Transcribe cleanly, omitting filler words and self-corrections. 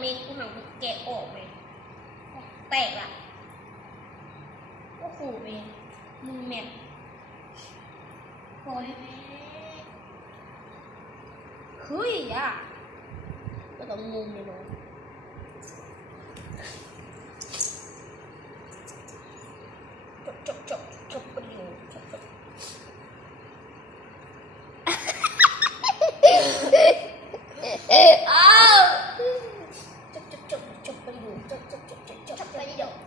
เมงกูหังไปแกะออกเลยแตกละโอ้โหเมงมึงแม่พอเลยเฮ้ยอ่ะก็ต้องงงเลยเนาะจบประโยชน์อ้าวจบประโยชน์จบประโยชน์จบประโยชน์